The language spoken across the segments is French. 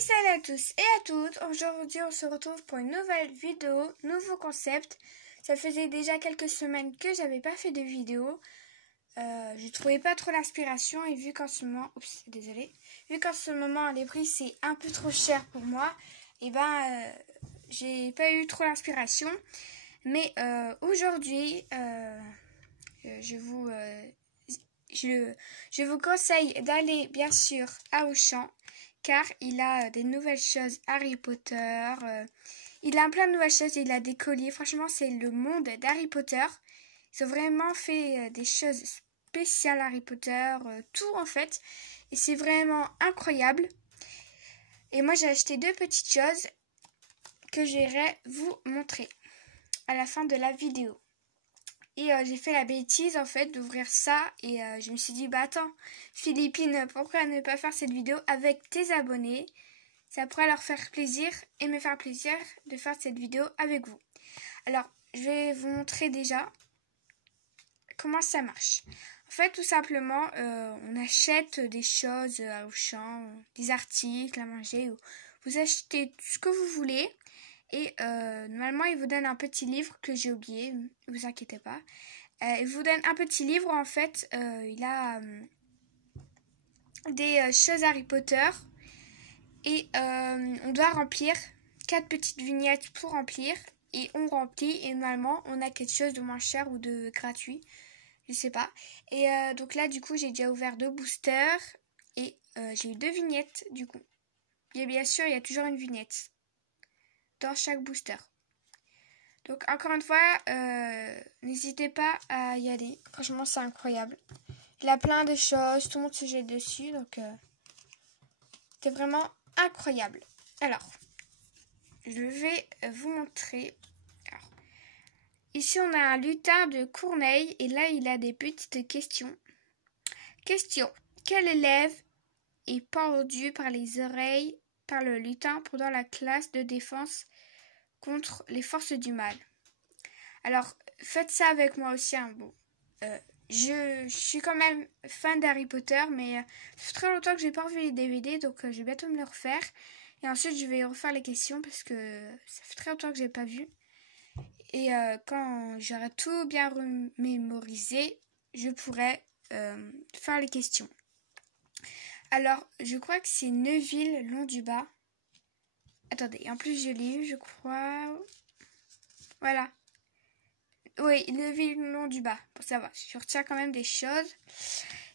Salut à tous et à toutes. Aujourd'hui on se retrouve pour une nouvelle vidéo, nouveau concept. Ça faisait déjà quelques semaines que j'avais pas fait de vidéo. Je trouvais pas trop l'inspiration et vu qu'en ce moment, vu qu'en ce moment les prix c'est un peu trop cher pour moi, et j'ai pas eu trop l'inspiration. Mais aujourd'hui, je vous conseille d'aller bien sûr à Auchan. Car il a des nouvelles choses Harry Potter, il a plein de nouvelles choses, il a des colliers, franchement c'est le monde d'Harry Potter. Ils ont vraiment fait des choses spéciales Harry Potter, tout en fait, et c'est vraiment incroyable. Et moi j'ai acheté deux petites choses que j'irai vous montrer à la fin de la vidéo. Et j'ai fait la bêtise en fait d'ouvrir ça et je me suis dit attends Philippine, pourquoi ne pas faire cette vidéo avec tes abonnés? Ça pourrait leur faire plaisir et me faire plaisir de faire cette vidéo avec vous. Alors je vais vous montrer déjà comment ça marche. En fait tout simplement on achète des choses à Auchan, des articles à manger, ou vous achetez ce que vous voulez. Et normalement, il vous donne un petit livre que j'ai oublié, ne vous inquiétez pas. Il vous donne un petit livre, en fait, il a des choses Harry Potter. Et on doit remplir 4 petites vignettes pour remplir. Et on remplit, et normalement, on a quelque chose de moins cher ou de gratuit. Je sais pas. Et donc là, du coup, j'ai déjà ouvert 2 boosters. Et j'ai eu 2 vignettes, du coup. Et bien sûr, il y a toujours une vignette dans chaque booster. Donc encore une fois, n'hésitez pas à y aller. Franchement, c'est incroyable. Il a plein de choses, tout le monde se jette dessus, donc c'est vraiment incroyable. Alors, je vais vous montrer. Alors, ici, on a un lutin de Courneille, et là, il a des petites questions. Question. Quel élève est pendu par les oreilles par le lutin pendant la classe de défense contre les forces du mal? Alors, faites ça avec moi aussi. Bon, je suis quand même fan d'Harry Potter, mais ça fait très longtemps que j'ai pas revu les DVD, donc je vais bientôt me le refaire. Et ensuite, je vais refaire les questions parce que ça fait très longtemps que j'ai pas vu. Et quand j'aurai tout bien mémorisé, je pourrai faire les questions. Alors, je crois que c'est Neville Londubat. Attendez, en plus je l'ai eu, je crois. Voilà. Oui, Neville Londubat. Pour savoir, je retiens quand même des choses.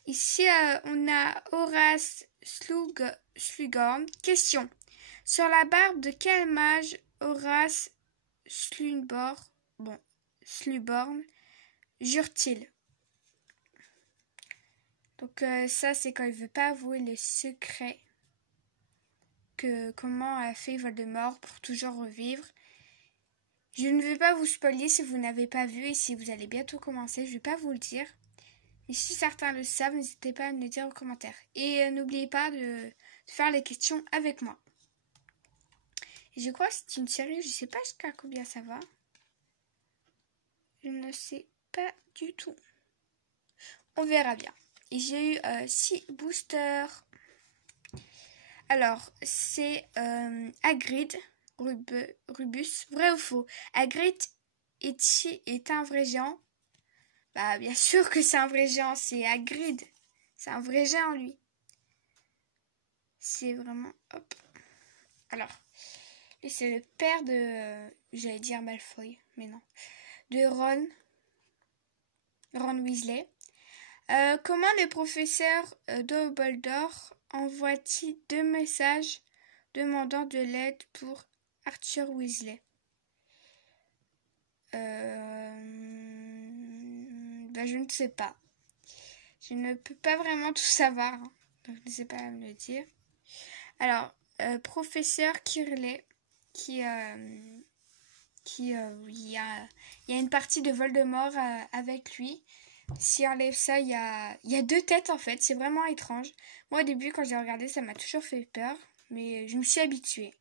Ici, on a Horace Slughorn. Question. Sur la barbe de quel mage Horace Slughorn jure-t-il? Donc ça, c'est quand il veut pas avouer le secret que comment a fait Voldemort pour toujours revivre. Je ne vais pas vous spoiler si vous n'avez pas vu et si vous allez bientôt commencer, je ne vais pas vous le dire. Mais si certains le savent, n'hésitez pas à me le dire en commentaire. Et n'oubliez pas de faire les questions avec moi. Et je crois que c'est une série, je ne sais pas jusqu'à combien ça va. Je ne sais pas du tout. On verra bien. Et j'ai eu 6 boosters. Alors, c'est Hagrid, Rubus, vrai ou faux? Hagrid est un vrai géant? Bah, bien sûr que c'est un vrai géant, c'est Hagrid. C'est un vrai géant, lui. C'est vraiment... Hop. Alors, lui, c'est le père de... j'allais dire Malfoy, mais non. De Ron Weasley. Comment le professeur Dumbledore envoie-t-il 2 messages demandant de l'aide pour Arthur Weasley? Je ne sais pas. Je ne peux pas vraiment tout savoir, hein, donc je ne sais pas me le dire. Alors, professeur Quirrell, il y a une partie de Voldemort avec lui. Si on enlève ça, il y a 2 têtes en fait. C'est vraiment étrange. Moi au début quand j'ai regardé, ça m'a toujours fait peur, mais je me suis habituée.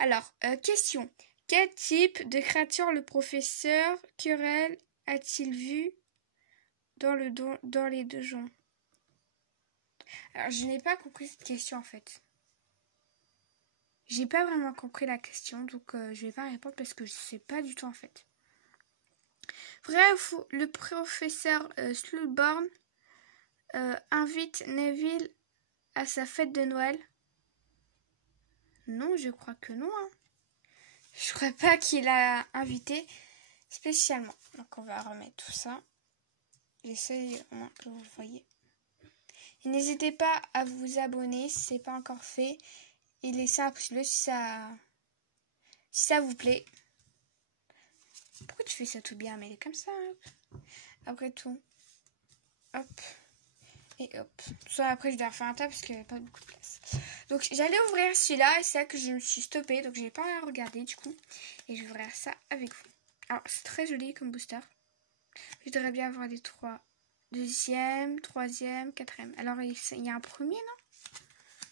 Alors, question. Quel type de créature le professeur Quirrell a-t-il vu dans les donjons? Alors, je n'ai pas compris cette question en fait. J'ai pas vraiment compris la question, donc je vais pas répondre parce que je sais pas du tout en fait. Vrai ou faux, le professeur Slughorn invite Neville à sa fête de Noël? Non, je crois que non. Hein. Je crois pas qu'il a invité spécialement. Donc on va remettre tout ça. J'essaye au moins que vous le voyez. Et n'hésitez pas à vous abonner si ce n'est pas encore fait. Et laisser un pouce bleu si ça vous plaît. Pourquoi tu fais ça tout bien? Mais il est comme ça. Hop. Après tout. Hop. Et hop. Soit après je dois refaire un tas parce qu'il n'y avait pas beaucoup de place. Donc j'allais ouvrir celui-là et c'est là que je me suis stoppée. Donc j'ai pas regardé du coup. Et je vais ouvrir ça avec vous. Alors c'est très joli comme booster. Je voudrais bien avoir les 3. Deuxième, troisième, quatrième. Alors il y a un premier, non?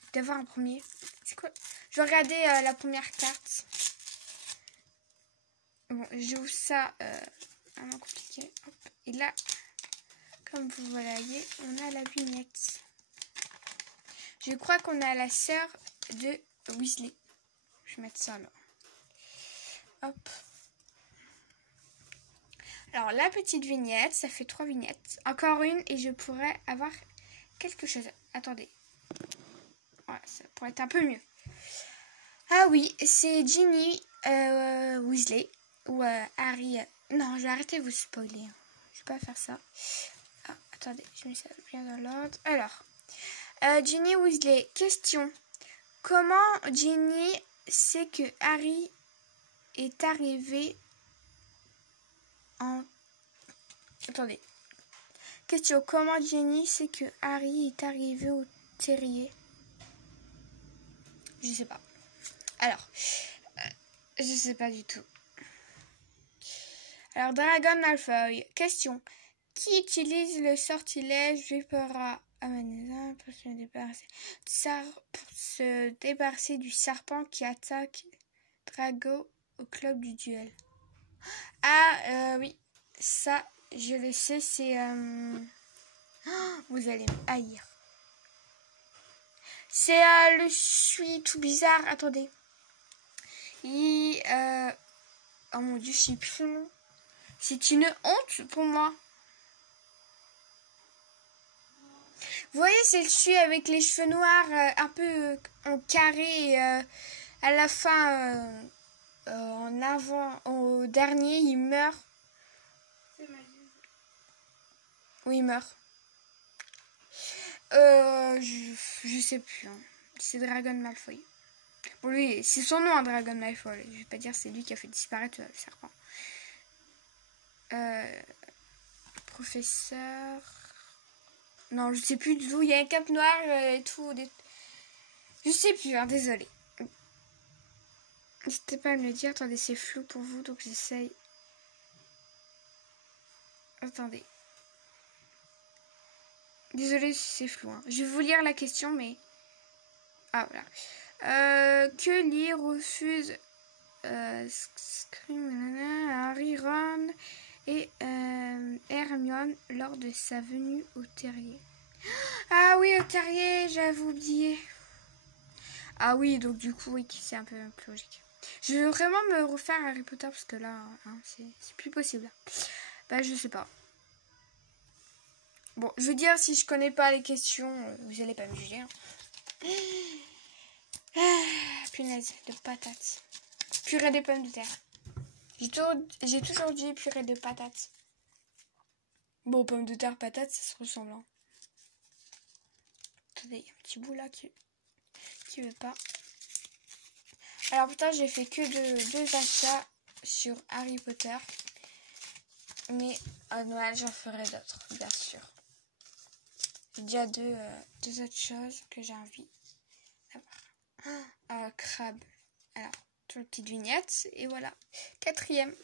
Il doit y avoir un premier. C'est quoi? Je vais regarder la première carte. Bon, j'ouvre ça. Vraiment compliqué. Hop. Et là, comme vous voyez, on a la vignette. Je crois qu'on a la sœur de Weasley. Je vais mettre ça là. Hop. Alors, la petite vignette, ça fait 3 vignettes. Encore une et je pourrais avoir quelque chose. Attendez. Voilà, ça pourrait être un peu mieux. Ah oui, c'est Ginny Weasley. Ou Harry. Non, je vais arrêter de vous spoiler. Je vais pas faire ça. Ah, attendez, je mets ça bien dans l'ordre. Alors, Ginny Weasley, question. Comment Ginny sait que Harry est arrivé en... Attendez. Question. Comment Ginny sait que Harry est arrivé au terrier? Je sais pas. Alors, je sais pas du tout. Alors, Dragon Malfoy. Question. Qui utilise le sortilège Vipera Amaneza pour se débarrasser du serpent qui attaque Drago au club du duel? Ah, oui. Ça, je le sais, c'est... vous allez me haïr. C'est le celui tout bizarre. Attendez. Oh mon dieu, je sais plus le nom. C'est une honte pour moi. Vous voyez, c'est celui avec les cheveux noirs, un peu en carré. Et, à la fin, en avant, au dernier, il meurt. C'est Magic. Oui, il meurt. Je sais plus. Hein. C'est Dragon Malfoy. Bon, lui, c'est son nom, hein, Dragon Malfoy. Je vais pas dire c'est lui qui a fait disparaître le serpent. Professeur... Non, je sais plus du tout. Il y a un cap noir et tout. Je sais plus, hein, désolé. N'hésitez pas à me le dire. Attendez, c'est flou pour vous, donc j'essaye. Attendez. Désolé si c'est flou. Hein. Je vais vous lire la question, mais... Ah, voilà. Que lire refuse Harry, Ron et Hermione lors de sa venue au terrier? Ah oui, au terrier, j'avais oublié. Ah oui, donc du coup, oui, c'est un peu plus logique. Je veux vraiment me refaire Harry Potter parce que là, hein, c'est plus possible. Bah, je sais pas. Bon, je veux dire, si je connais pas les questions, vous allez pas me juger. Hein. Ah, punaise, de patates. Purée de pommes de terre. J'ai toujours dit purée de patates. Bon, pommes de terre, patates, ça se ressemble. Hein. Attendez, il y a un petit bout là qui veut pas. Alors putain, j'ai fait que deux achats sur Harry Potter. Mais à Noël, j'en ferai d'autres, bien sûr. J'ai déjà deux autres choses que j'ai envie d'avoir. Crabe. Alors, toute une petite vignette. Et voilà. 4e.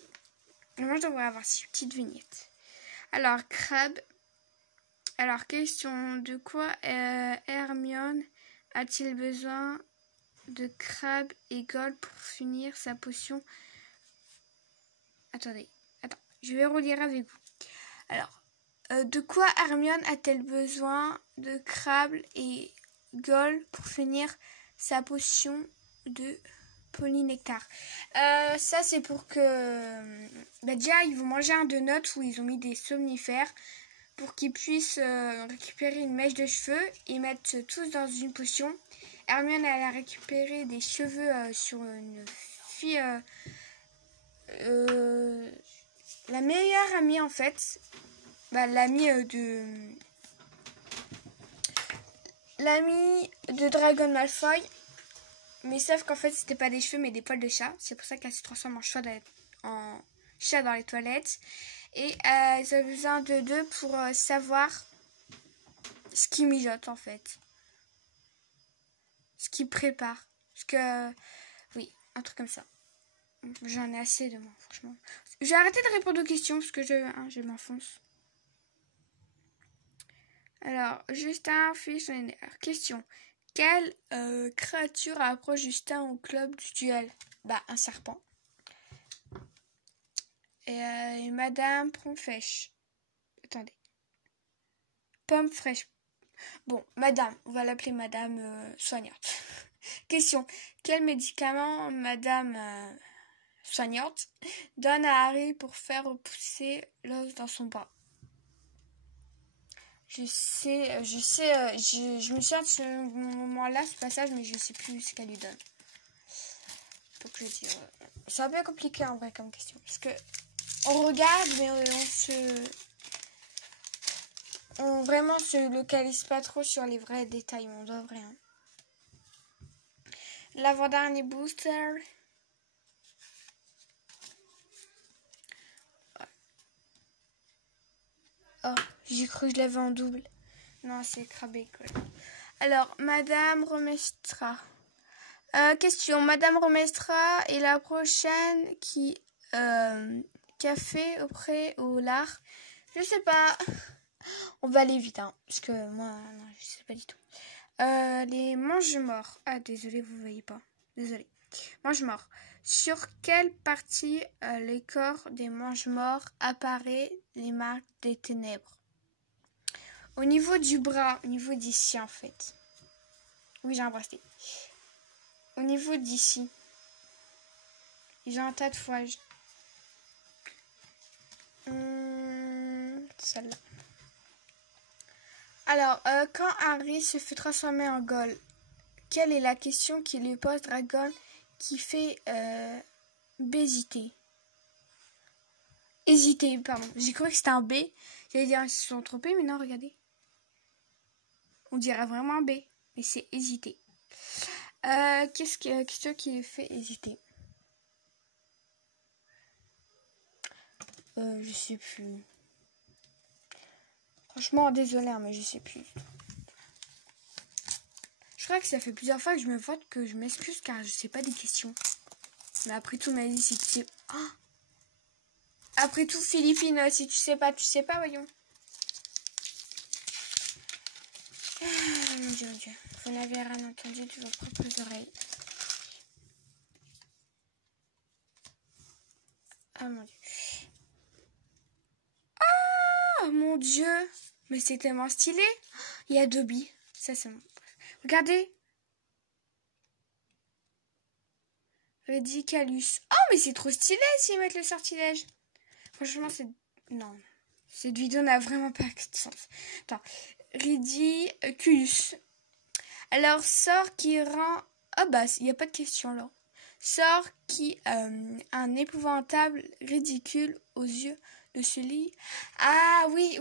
Moi, je devrais avoir 6 petites vignettes. Alors, crabe. Alors, question. De quoi Hermione a-t-il besoin de crabe et gold pour finir sa potion? Attends, je vais relire avec vous. Alors, de quoi Hermione a-t-elle besoin de crabe et gold pour finir sa potion de polynectar. Ça, c'est pour que... déjà, ils vont manger un donut où ils ont mis des somnifères pour qu'ils puissent récupérer une mèche de cheveux et mettre tous dans une potion. Hermione, elle a récupéré des cheveux sur une fille... la meilleure amie, en fait. L'amie de Dragon Malfoy. Mais sauf qu'en fait, c'était pas des cheveux, mais des poils de chat. C'est pour ça qu'elle se transforme en chat dans les toilettes. Et ils ont besoin de deux pour savoir ce qu'ils mijotent, en fait. Ce qu'ils préparent. Parce que... oui, un truc comme ça. J'en ai assez de moi, franchement. J'ai arrêté de répondre aux questions parce que je m'enfonce. Alors, Justin fiche question. Quelle créature approche Justin au club du duel? Un serpent. Et Madame Pomfèche. Attendez. Pomme fraîche. Bon, Madame, on va l'appeler Madame Soignante. Question. Quel médicament Madame Soignante donne à Harry pour faire repousser l'os dans son bras? Je me souviens de ce moment-là, ce passage, mais je sais plus ce qu'elle lui donne. Donc je dis, c'est un peu compliqué en vrai comme question, parce que on regarde, mais on vraiment se localise pas trop sur les vrais détails, mais on doit rien. L'avant-dernier booster. Oh, j'ai cru que je l'avais en double. Non, c'est Crabbe École. Alors, Madame Romestra. Question. Madame Romestra est la prochaine qui café auprès au lard. Je sais pas. On va aller vite, hein, parce que moi, non, je sais pas du tout. Les mange-morts. Ah, désolé, vous voyez pas. Désolé. Mange-morts. Sur quelle partie les corps des mange-morts apparaît les marques des ténèbres? Au niveau du bras, au niveau d'ici en fait. Oui, j'ai un bracelet. Au niveau d'ici. J'ai un tatouage. Celle-là. Alors, quand Harry se fait transformer en Goyle, quelle est la question qui lui pose Dragon qui fait hésiter? Hésiter, pardon. J'ai cru que c'était un B. J'allais dire ils se sont trompés, mais non, regardez. On dirait vraiment un B, mais c'est hésiter. Question qui lui fait hésiter? Je sais plus. Franchement, désolé, mais je sais plus. Je crois que ça fait plusieurs fois que je me vote que je m'excuse car je sais pas des questions. Mais après tout, m'a dit si tu sais. Oh, après tout, Philippine, si tu sais pas, voyons. Ah, mon Dieu, mon Dieu. Vous n'avez rien entendu de vos propres oreilles. Ah, mon Dieu. Oh, mon Dieu. Mais c'est tellement stylé. Il y a Dobby. Ça, c'est bon. Regardez. Ridicalus. Oh, mais c'est trop stylé s'ils mettent le sortilège. Franchement, c'est... Non. Cette vidéo n'a vraiment pas de sens. Attends. Ridiculus. Alors, sort qui rend... Oh, il n'y a pas de question, là. Sort qui un épouvantable ridicule aux yeux de ce lit. Ah oui,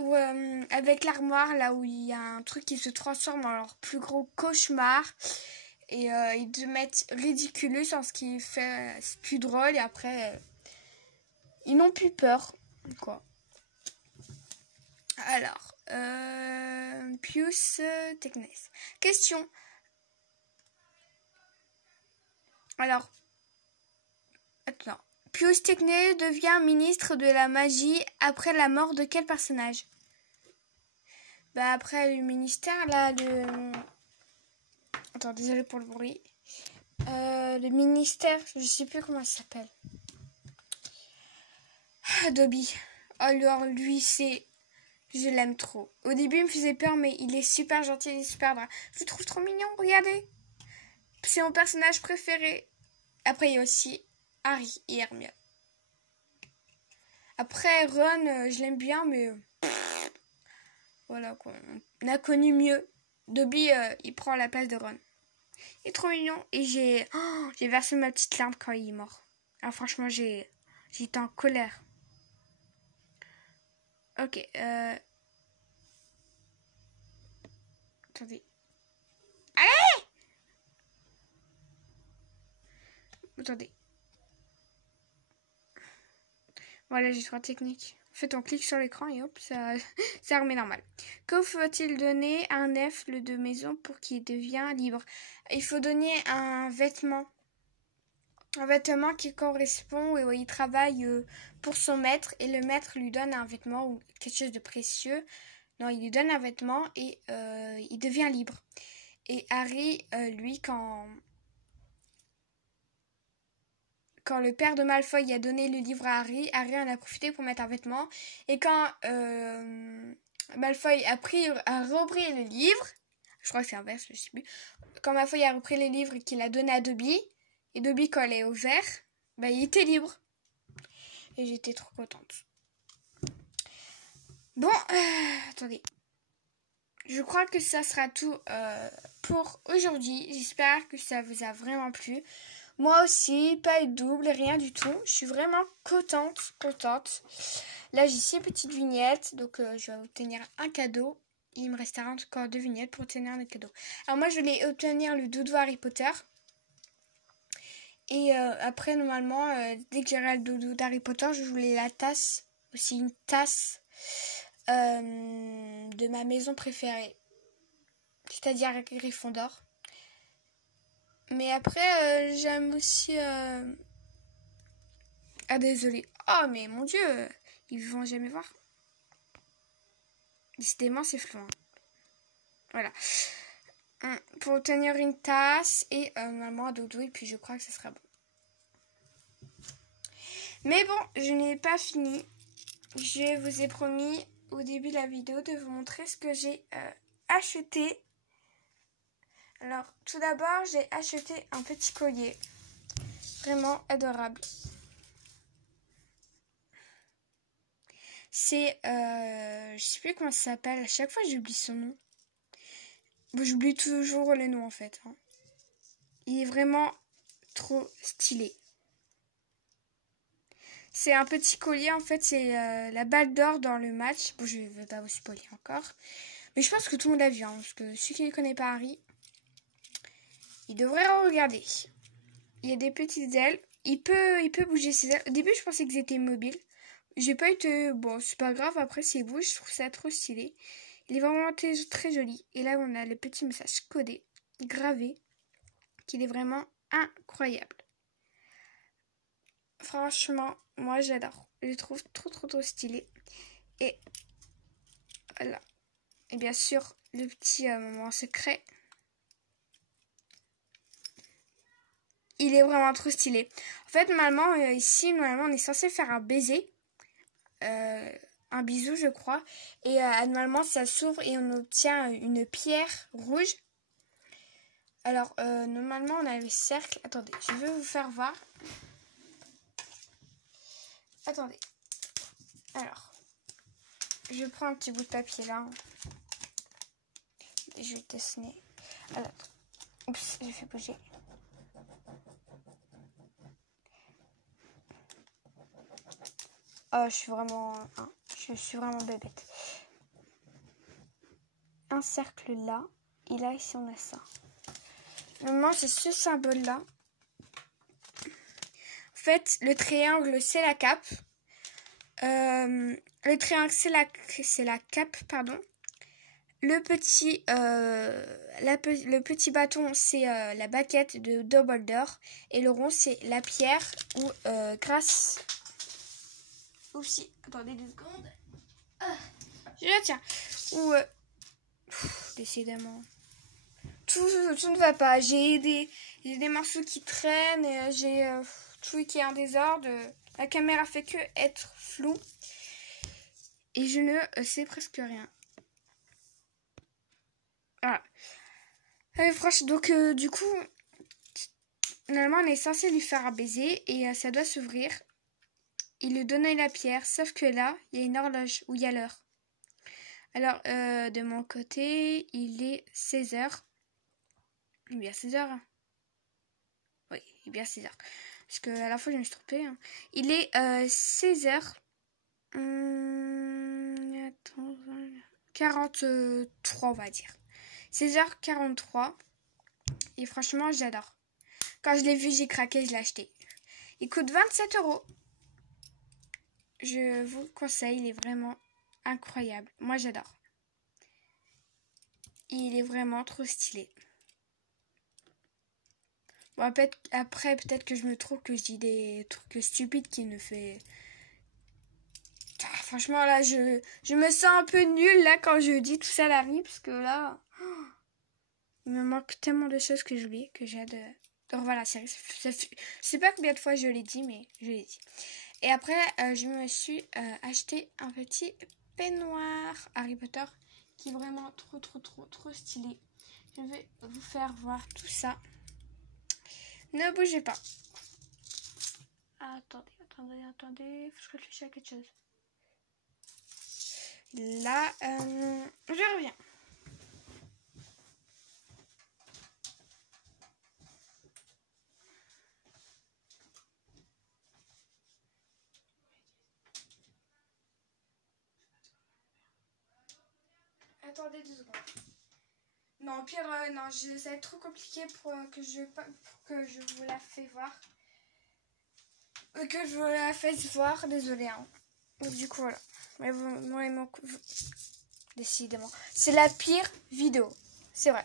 avec l'armoire, là où il y a un truc qui se transforme en leur plus gros cauchemar. Et ils te mettent ridiculeux en ce qui fait plus drôle. Et après, ils n'ont plus peur. Quoi. Alors, Pius Technes. Question. Alors, attends. Pius Technes devient ministre de la magie après la mort de quel personnage? Après le ministère, là, Attends, désolé pour le bruit. Le ministère, je sais plus comment ça s'appelle. Dobby. Alors, lui, je l'aime trop. Au début, il me faisait peur, mais il est super gentil, il est super drôle. Je le trouve trop mignon, regardez. C'est mon personnage préféré. Après, il y a aussi Harry et Hermione. Après, Ron, je l'aime bien, mais voilà quoi. On a connu mieux. Dobby, il prend la place de Ron. Il est trop mignon. Et j'ai versé ma petite larme quand il est mort. Alors franchement, j'étais en colère. Ok. Attendez. Allez! Attendez. Voilà, j'ai 3 techniques. En fait, on clique sur l'écran et hop, ça remet normal. Que faut-il donner à un elfe de maison pour qu'il devienne libre? Il faut donner un vêtement. Un vêtement qui correspond où il travaille pour son maître. Et le maître lui donne un vêtement ou quelque chose de précieux. Non, il lui donne un vêtement et il devient libre. Et Harry, lui, quand le père de Malfoy a donné le livre à Harry, Harry en a profité pour mettre un vêtement. Et quand Malfoy a repris le livre, je crois que c'est inverse, je sais plus. Quand Malfoy a repris le livre et qu'il a donné à Dobby, et Dobby quand elle est ouvert, il était libre. Et j'étais trop contente. Bon, attendez. Je crois que ça sera tout pour aujourd'hui. J'espère que ça vous a vraiment plu. Moi aussi, pas de double, rien du tout. Je suis vraiment contente. Là, j'ai 6 petites vignettes. Donc, je vais obtenir un cadeau. Il me restera encore 2 vignettes pour obtenir un cadeau. Alors, moi, je voulais obtenir le doudou Harry Potter. Et après, normalement, dès que j'aurai le doudou d'Harry Potter, je voulais la tasse. Aussi une tasse de ma maison préférée. C'est-à-dire Gryffondor. Mais après, j'aime aussi... Ah, désolé. Oh, mais mon Dieu, ils vont jamais voir. Décidément, c'est flou. Hein. Voilà. Pour obtenir une tasse et normalement un doudou. Et puis, je crois que ce sera bon. Mais bon, je n'ai pas fini. Je vous ai promis au début de la vidéo de vous montrer ce que j'ai acheté. Alors, tout d'abord, j'ai acheté un petit collier. Vraiment adorable. C'est, je sais plus comment ça s'appelle. À chaque fois, j'oublie son nom. Bon, j'oublie toujours les noms, en fait. Hein. Il est vraiment trop stylé. C'est un petit collier, en fait. C'est la balle d'or dans le match. Bon, je ne vais pas vous spoiler encore. Mais je pense que tout le monde l'a vu. Hein, parce que celui qui ne connaît pas Harry, il devrait regarder. Il y a des petites ailes. Il peut bouger ses ailes. Au début, je pensais qu'ils étaient mobiles. J'ai pas été... Bon, c'est pas grave. Après, s'il bouge, je trouve ça trop stylé. Il est vraiment très, très joli. Et là, on a le petit message codé, gravé, qu'il est vraiment incroyable. Franchement, moi, j'adore. Je le trouve trop, trop, trop stylé. Et voilà. Et bien sûr, le petit moment secret. Il est vraiment trop stylé. En fait, normalement, ici, on est censé faire un baiser. Un bisou, je crois. Et normalement, ça s'ouvre et on obtient une pierre rouge. Alors, normalement, on a le cercle. Attendez, je vais vous faire voir. Attendez. Alors, je prends un petit bout de papier là. Et je vais dessiner. Alors, oups, j'ai fait bouger. Oh, je suis vraiment bébête. Un cercle là. Et là, ici, on a ça. Normalement, c'est ce symbole-là. En fait, le triangle, c'est la cape. Le triangle, c'est la cape, pardon. Le petit bâton, c'est la baguette de Dumbledore. Et le rond, c'est la pierre ou grâce... Oupsie, attendez 2 secondes. Je la tiens. Ou... décidément. Tout ne va pas. J'ai des morceaux qui traînent. J'ai tout qui est en désordre. La caméra fait que être floue. Et je ne sais presque rien. Voilà. Franchement, donc du coup, Normalement, on est censé lui faire un baiser et ça doit s'ouvrir. Il lui donnait la pierre, sauf que là, il y a une horloge où il y a l'heure. Alors, de mon côté, il est 16h. Il est bien 16h. Oui, il est bien 16h. Parce que à la fois, je me suis trompée. Il est 16h. Attends, 43, on va dire. 16h43. Et franchement, j'adore. Quand je l'ai vu, j'ai craqué, je l'ai acheté. Il coûte 27€. Je vous le conseille, il est vraiment incroyable. Moi, j'adore. Il est vraiment trop stylé. Bon, après, peut-être que je me trouve que je dis des trucs stupides qui ne fait... Franchement, là, je me sens un peu nulle, là, quand je dis tout ça à Larry, parce que là... il me manque tellement de choses que j'oublie, que j'ai hâte de revoir la série. Je sais pas combien de fois je l'ai dit, mais je l'ai dit. Et après, je me suis acheté un petit peignoir Harry Potter qui est vraiment trop stylé. Je vais vous faire voir tout ça. Ne bougez pas. Attendez. Faut que je réfléchisse à quelque chose. Là, je reviens. Attendez 2 secondes. Non, pire, non, ça va être trop compliqué pour que je vous la fais voir. Que je vous la fasse voir, désolé. Hein. Donc, du coup, voilà. Mais décidément. C'est la pire vidéo. C'est vrai.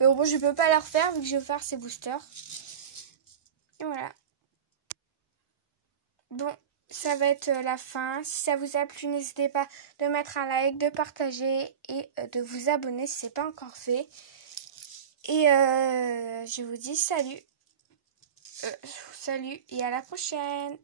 Mais bon, je peux pas la refaire vu que je vais faire ces boosters. Et voilà. Bon, ça va être la fin. Si ça vous a plu, n'hésitez pas de mettre un like, de partager et de vous abonner si ce n'est pas encore fait. Et je vous dis salut. Salut et à la prochaine.